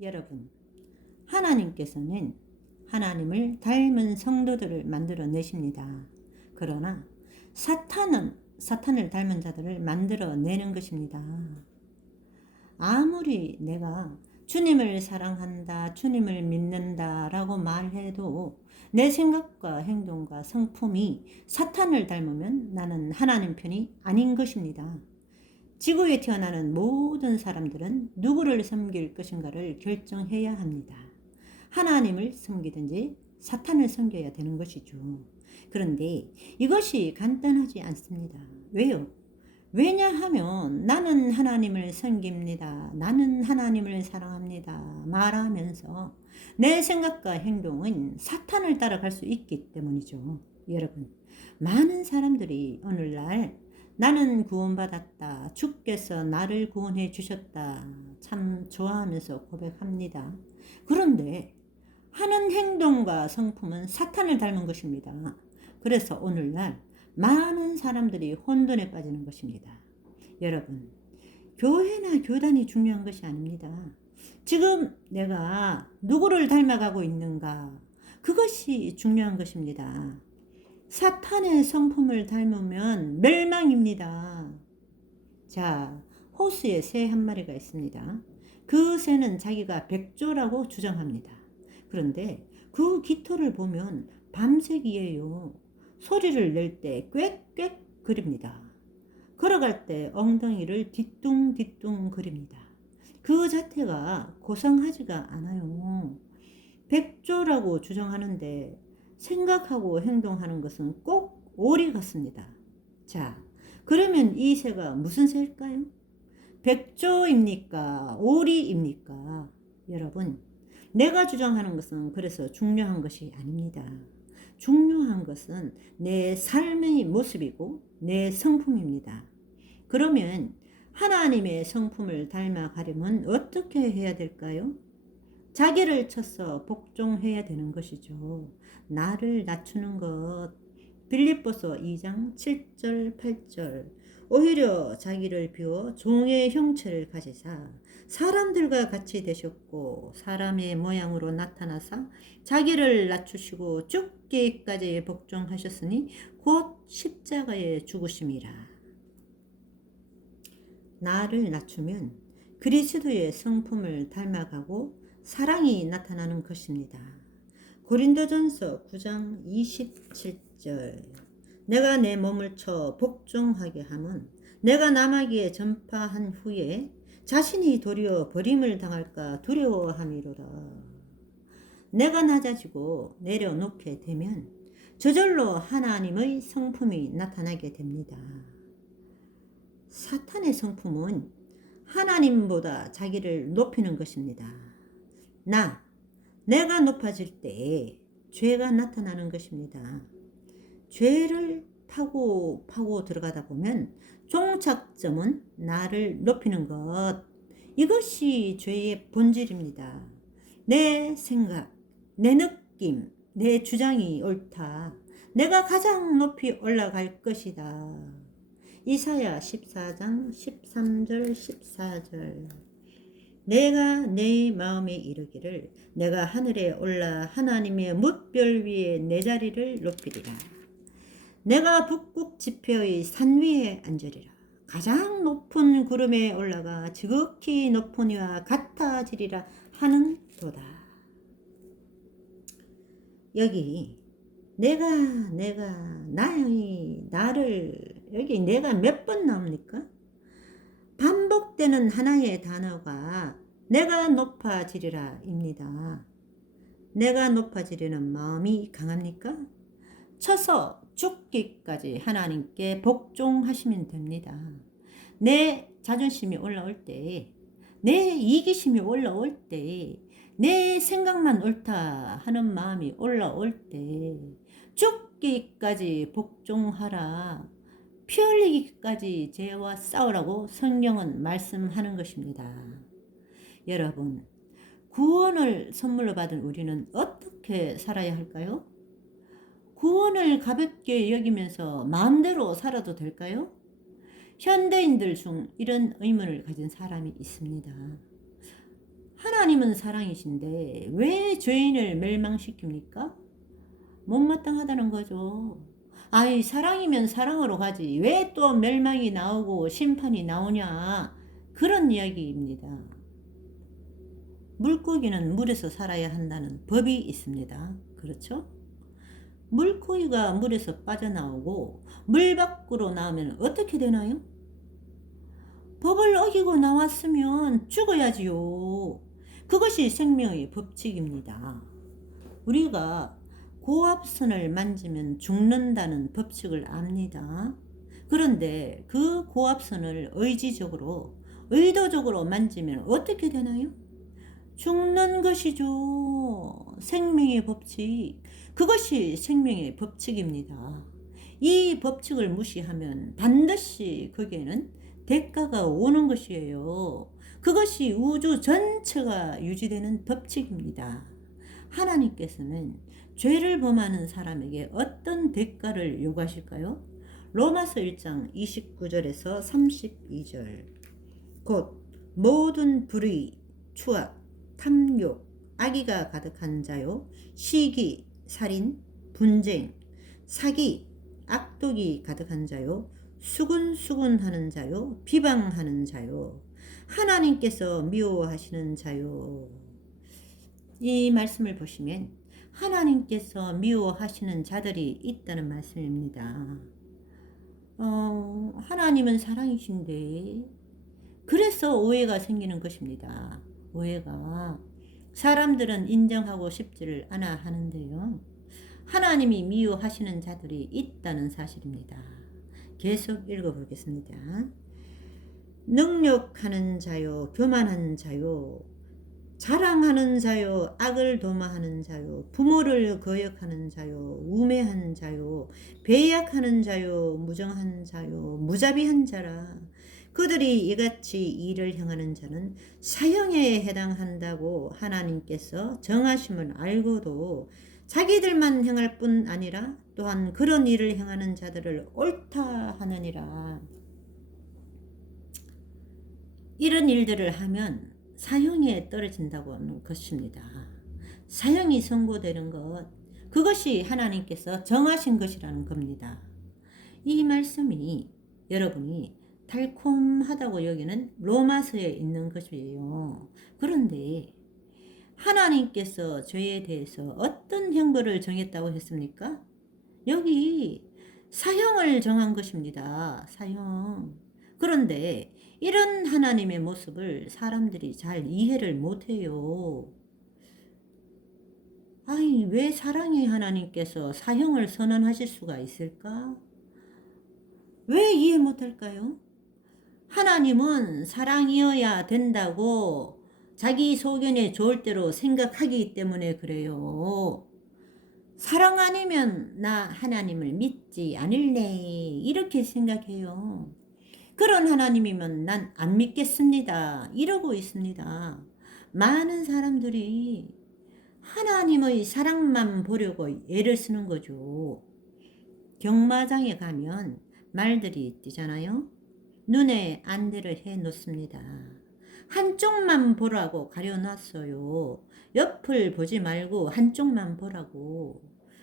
여러분, 하나님께서는 하나님을 닮은 성도들을 만들어내십니다. 그러나 사탄은 사탄을 닮은 자들을 만들어내는 것입니다. 아무리 내가 주님을 사랑한다, 주님을 믿는다 라고 말해도 내 생각과 행동과 성품이 사탄을 닮으면 나는 하나님 편이 아닌 것입니다. 지구에 태어나는 모든 사람들은 누구를 섬길 것인가를 결정해야 합니다. 하나님을 섬기든지 사탄을 섬겨야 되는 것이죠. 그런데 이것이 간단하지 않습니다. 왜요? 왜냐하면 나는 하나님을 섬깁니다. 나는 하나님을 사랑합니다. 말하면서 내 생각과 행동은 사탄을 따라갈 수 있기 때문이죠. 여러분, 많은 사람들이 오늘날 나는 구원받았다. 주께서 나를 구원해 주셨다. 참 좋아하면서 고백합니다. 그런데 하는 행동과 성품은 사탄을 닮은 것입니다. 그래서 오늘날 많은 사람들이 혼돈에 빠지는 것입니다. 여러분, 교회나 교단이 중요한 것이 아닙니다. 지금 내가 누구를 닮아가고 있는가? 그것이 중요한 것입니다. 사탄의 성품을 닮으면 멸망입니다. 자, 호수에 새 한 마리가 있습니다. 그 새는 자기가 백조라고 주장합니다. 그런데 그 깃털을 보면 밤색이에요. 소리를 낼 때 꽥꽥 거립니다. 걸어갈 때 엉덩이를 뒤뚱뒤뚱 거립니다. 그 자태가 고상하지가 않아요. 백조라고 주장하는데 생각하고 행동하는 것은 꼭 오리 같습니다. 자, 그러면 이 새가 무슨 새일까요? 백조입니까? 오리입니까? 여러분, 내가 주장하는 것은 그래서 중요한 것이 아닙니다. 중요한 것은 내 삶의 모습이고 내 성품입니다. 그러면 하나님의 성품을 닮아가려면 어떻게 해야 될까요? 자기를 쳐서 복종해야 되는 것이죠. 나를 낮추는 것. 빌립보서 2장 7절 8절. 오히려 자기를 비워 종의 형체를 가지사 사람들과 같이 되셨고 사람의 모양으로 나타나사 자기를 낮추시고 죽기까지 복종하셨으니 곧 십자가에 죽으심이라. 나를 낮추면 그리스도의 성품을 닮아가고 사랑이 나타나는 것입니다. 고린도전서 9장 27절. 내가 내 몸을 쳐 복종하게 함은 내가 남에게 전파한 후에 자신이 도리어 버림을 당할까 두려워함이로라. 내가 낮아지고 내려놓게 되면 저절로 하나님의 성품이 나타나게 됩니다. 사탄의 성품은 하나님보다 자기를 높이는 것입니다. 내가 높아질 때 죄가 나타나는 것입니다. 죄를 파고 들어가다 보면 종착점은 나를 높이는 것. 이것이 죄의 본질입니다. 내 생각, 내 느낌, 내 주장이 옳다. 내가 가장 높이 올라갈 것이다. 이사야 14장 13절 14절. 내가 내 마음에 이르기를 내가 하늘에 올라 하나님의 뭇별 위에 내 자리를 높이리라. 내가 북극 지표의 산 위에 앉으리라. 가장 높은 구름에 올라가 지극히 높은 이와 같아지리라 하는 도다. 여기 나를 여기 내가 몇 번 나옵니까? 반복되는 하나의 단어가 내가 높아지리라 입니다. 내가 높아지려는 마음이 강합니까? 쳐서 죽기까지 하나님께 복종하시면 됩니다. 내 자존심이 올라올 때, 내 이기심이 올라올 때, 내 생각만 옳다 하는 마음이 올라올 때 죽기까지 복종하라. 피 흘리기까지 죄와 싸우라고 성경은 말씀하는 것입니다. 여러분, 구원을 선물로 받은 우리는 어떻게 살아야 할까요? 구원을 가볍게 여기면서 마음대로 살아도 될까요? 현대인들 중 이런 의문을 가진 사람이 있습니다. 하나님 하나님은 사랑이신데 왜 죄인을 멸망시킵니까? 못마땅하다는 거죠. 아이, 사랑이면 사랑으로 가지. 왜 또 멸망이 나오고 심판이 나오냐. 그런 이야기입니다. 물고기는 물에서 살아야 한다는 법이 있습니다. 그렇죠? 물고기가 물에서 빠져나오고 물 밖으로 나오면 어떻게 되나요? 법을 어기고 나왔으면 죽어야지요. 그것이 생명의 법칙입니다. 우리가 고압선을 만지면 죽는다는 법칙을 압니다. 그런데 그 고압선을 의도적으로 만지면 어떻게 되나요? 죽는 것이죠. 생명의 법칙. 그것이 생명의 법칙입니다. 이 법칙을 무시하면 반드시 거기에는 대가가 오는 것이에요. 그것이 우주 전체가 유지되는 법칙입니다. 하나님께서는 죄를 범하는 사람에게 어떤 대가를 요구하실까요? 로마서 1장 29절에서 32절. 곧 모든 불의, 추악, 탐욕, 악의가 가득한 자요, 시기, 살인, 분쟁, 사기, 악독이 가득한 자요, 수군수군하는 자요, 비방하는 자요, 하나님께서 미워하시는 자요. 이 말씀을 보시면 하나님께서 미워하시는 자들이 있다는 말씀입니다. 하나님은 사랑이신데 그래서 오해가 생기는 것입니다. 오해가. 사람들은 인정하고 싶지를 않아 하는데요. 하나님이 미워하시는 자들이 있다는 사실입니다. 계속 읽어보겠습니다. 능욕하는 자요, 교만한 자요, 자랑하는 자요, 악을 도모하는 자요, 부모를 거역하는 자요, 우매한 자요, 배약하는 자요, 무정한 자요, 무자비한 자라. 그들이 이같이 일을 행하는 자는 사형에 해당한다고 하나님께서 정하심을 알고도 자기들만 행할 뿐 아니라 또한 그런 일을 행하는 자들을 옳다 하느니라. 이런 일들을 하면 사형에 떨어진다고 하는 것입니다. 사형이 선고되는 것, 그것이 하나님께서 정하신 것이라는 겁니다. 이 말씀이 여러분이 달콤하다고 여기는 로마서에 있는 것이에요. 그런데 하나님께서 죄에 대해서 어떤 형벌을 정했다고 했습니까? 여기 사형을 정한 것입니다. 사형. 그런데 이런 하나님의 모습을 사람들이 잘 이해를 못해요. 아니, 왜 사랑의 하나님께서 사형을 선언하실 수가 있을까? 왜 이해 못할까요? 하나님은 사랑이어야 된다고 자기 소견에 좋을 대로 생각하기 때문에 그래요. 사랑 아니면 나 하나님을 믿지 않을래, 이렇게 생각해요. 그런 하나님이면 난 안 믿겠습니다, 이러고 있습니다. 많은 사람들이 하나님의 사랑만 보려고 애를 쓰는 거죠. 경마장에 가면 말들이 뛰잖아요. 눈에 안대를 해 놓습니다. 한쪽만 보라고 가려놨어요. 옆을 보지 말고 한쪽만 보라고.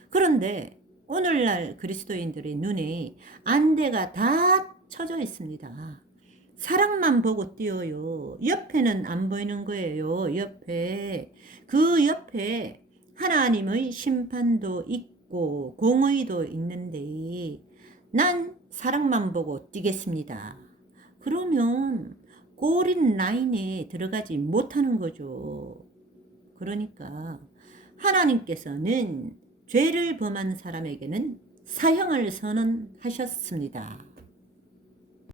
그런데 오늘날 그리스도인들의 눈에 안대가 다 쳐져 있습니다. 사랑만 보고 뛰어요. 옆에는 안 보이는 거예요. 그 옆에 하나님의 심판도 있고 공의도 있는데 난 사랑만 보고 뛰겠습니다. 그러면 꼬린 라인에 들어가지 못하는 거죠. 그러니까 하나님께서는 죄를 범한 사람에게는 사형을 선언하셨습니다.